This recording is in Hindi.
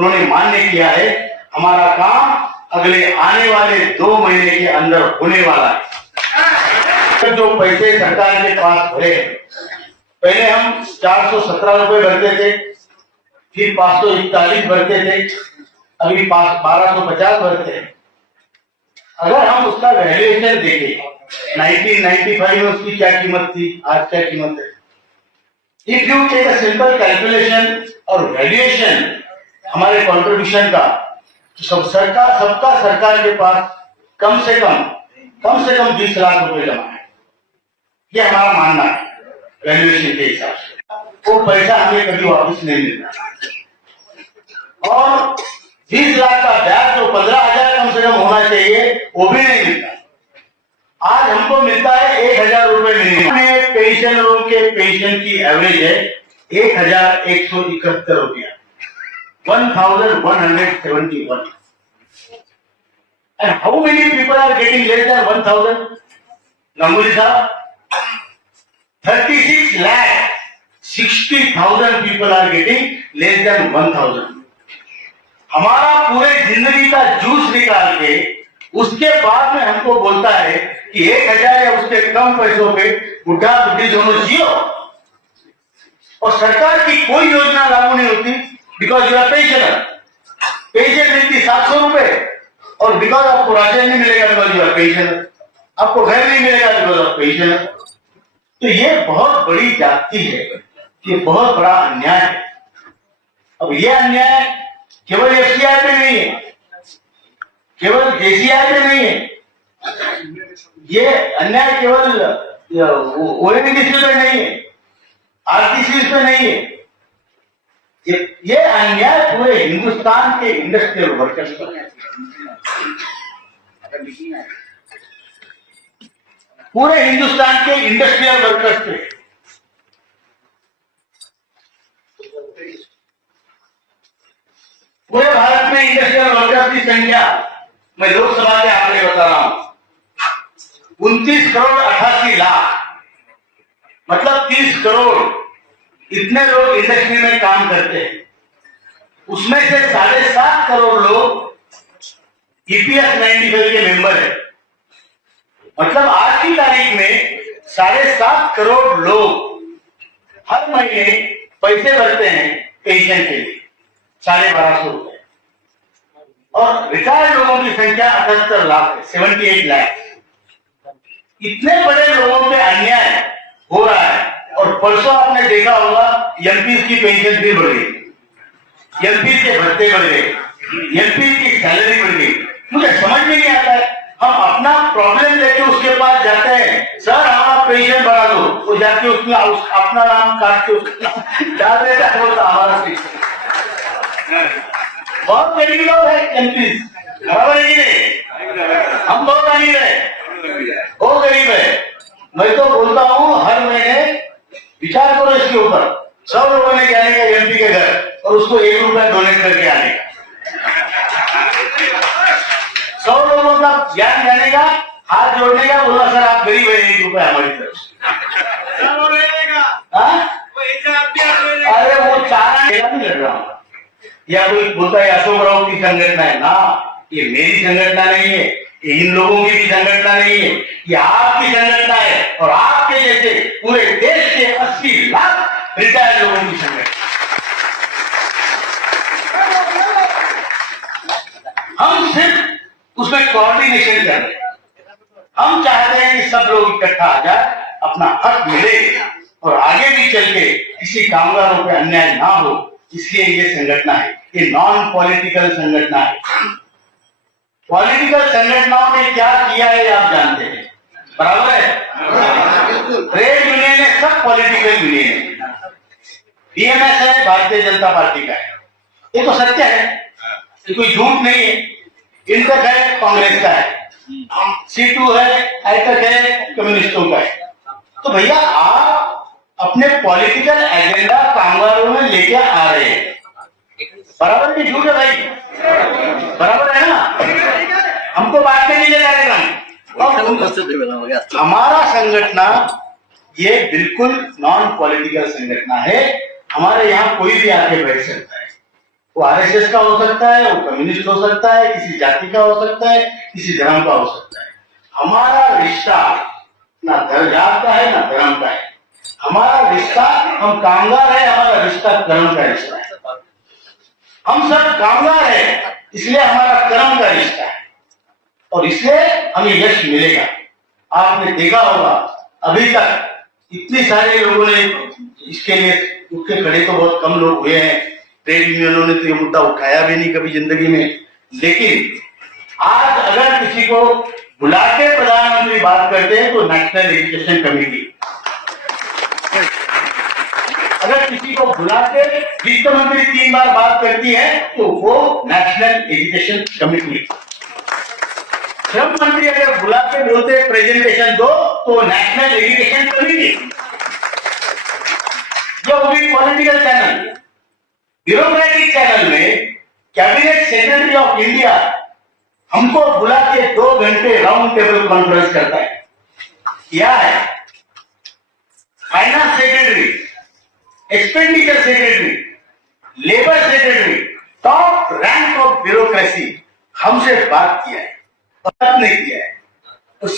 उन्होंने मान्य किया है हमारा काम अगले आने वाले 2 महीने के अंदर होने वाला है। जो पैसे सरकार के पास भरे, पहले हम 417 रुपए भरते थे, फिर 541 भरते थे, अभी 1250 भरते हैं। अगर हम उसका वैल्यूएशन देखें 1995 में उसकी क्या कीमत थी, आज क्या कीमत है। If you take a simple calculation और वैल्यूएशन हमारे कंट्रीब्यूशन का, तो सबका सरकार के पास कम से कम 20 लाख रुपए जमा है। ये हमारा मानना है वैल्यूएशन के हिसाब से। वो पैसा हमें कभी वापस नहीं मिलता, और 20 लाख का ब्याज जो 15,000 कम से कम होना चाहिए वो भी नहीं मिलता। आज हमको मिलता है 1,000 रुपए मिनिमम। पेंशन लोगों के पेंशन की एवरेज है 1,171 रुपया, 1,171. And how many people are getting less than 1,000? Ganguly sahab, 36,60,000 people are getting less than 1,000. हमारा पूरे जिंदगी का जूस निकाल के उसके बाद में हमको बोलता है कि 1,000 या उसके कम पैसों पे बुढ़ा बुढ़ी दोनों जियो, और सरकार की कोई योजना लागू नहीं होती। Because you are pensioner, pension मिलती 700 रुपए, और बिकॉज आपको राशन नहीं मिलेगा बिकॉज यू आर पेंशनर, आपको घर नहीं मिलेगा बिकॉज ऑफ पेंशनर। तो ये बहुत बड़ी जाति है, ये बहुत बड़ा अन्याय है। अब ये अन्याय केवल एफसीआई पे नहीं है, केवल जेसीआई पे नहीं है, ये अन्याय केवल ओएनजीसी पे नहीं है, आरटीसी पे नहीं है, ये अन्याय पूरे हिंदुस्तान के इंडस्ट्रियल वर्कर्स पर है, पूरे हिंदुस्तान के इंडस्ट्रियल वर्कर्स पे। पूरे भारत में इंडस्ट्रियल वर्कर्स की संख्या, मैं लोकसभा के आंकड़े बता रहा हूं, 29 करोड़ 88 लाख, मतलब 30 करोड़ इतने लोग इंडस्ट्री में काम करते हैं। उसमें से 7.5 करोड़ लोग ईपीएस 95 के मेंबर है। मतलब आज की तारीख में 7.5 करोड़ लोग हर महीने पैसे भरते हैं पेंशन के लिए 1,250 रुपए, और रिटायर्ड लोगों की संख्या 78 लाख है, 78 लाख। इतने बड़े लोगों पे अन्याय हो रहा है। और परसों आपने देखा होगा एमपी की पेंशन भी बढ़ गई, एमपी के भत्ते बढ़ गए, एमपी की सैलरी बढ़ गई। मुझे समझ में नहीं आता है, हम अपना प्रॉब्लम लेके उसके पास जाते हैं, सर हमारा पेंशन बढ़ा दो, वो जाके उसमें अपना नाम काट के उसका डाल देता है, बोलता हमारा पेंशन। बहुत गरीब लोग है एमपी, बराबर है कि नहीं? हम बहुत गरीब है, वो गरीब है। मैं तो बोलता हूँ हर महीने विचार करो इसके ऊपर, 100 लोगों ने जाने का एमपी के घर और उसको 1 रुपया डोनेट करके आने का, 100 लोगों का ज्ञान जाने का, हाथ जोड़ने का, बोला सर आप गरीब है 1 रुपया हमारी तरफ से। अरे वो चारा नहीं लड़ रहा हूँ, या कोई बोलता है अशोक राव की संगठना है ना, ये मेरी संगठना नहीं है, ये इन लोगों की भी संगठना नहीं है, ये आपकी संगठना है, और आपके जैसे पूरे देश के 80 लाख रिटायर्ड लोगों की संगठना। हम सिर्फ उसमें कोऑर्डिनेशन कर रहे हैं। हम चाहते हैं कि सब लोग इकट्ठा आ जाए, अपना हक मिले, और आगे भी चल के किसी कामगारों पे अन्याय ना हो, इसलिए ये संगठना है। ये नॉन पॉलिटिकल संगठना है। पॉलिटिकल संगठनाओं ने क्या किया है आप जानते हैं, बराबर है? ट्रेड यूनियन है, सब पॉलिटिकल यूनियन है। बीएमएस है, भारतीय जनता पार्टी का है, ये तो सत्य है, ये कोई झूठ नहीं है। इनका है, कांग्रेस का है, C2 है, आयतक है, कम्युनिस्टों का है। तो भैया आप अपने पॉलिटिकल एजेंडा कामगारों में लेके आ रहे हैं, बराबर की झूठ है भाई, बराबर है ना? हमको बात करने ले जाएगा। हमारा संगठना ये बिल्कुल नॉन पॉलिटिकल संगठना है। हमारे यहाँ कोई भी आके बैठ सकता है, वो आरएसएस का हो सकता है, वो कम्युनिस्ट हो सकता है, किसी जाति का हो सकता है, किसी धर्म का हो सकता है। हमारा रिश्ता ना जात का है ना धर्म का है। हमारा रिश्ता, हम कामगार है, हमारा रिश्ता कर्म का रिश्ता है। हम सब कामगार है, इसलिए हमारा कर्म का रिश्ता है और इसलिए हमें यश मिलेगा। आपने देखा होगा अभी तक इतने सारे लोगों ने इसके लिए उसके खड़े तो बहुत कम लोग हुए हैं। ट्रेड यूनियनों ने तो ये मुद्दा उठाया भी नहीं कभी जिंदगी में। लेकिन आज अगर किसी को बुला के प्रधानमंत्री बात करते हैं तो नेशनल एजुकेशन कमेटी, अगर किसी को बुला के वित्त मंत्री 3 बार बात करती है तो वो नेशनल एजुकेशन कमेटी। श्रम मंत्री अगर बुला के बोलते प्रेजेंटेशन दो तो नेशनल एजुकेशन कमेटी। जो भी पॉलिटिकल चैनल, ब्यूरोक्रेटिक चैनल में कैबिनेट सेक्रेटरी ऑफ इंडिया हमको बुला के 2 घंटे राउंड टेबल कॉन्फ्रेंस करता है। क्या है? Finance secretary, expenditure secretary, labour secretary, top rank of bureaucracy हमसे बात किया है, बात नहीं किया है। तो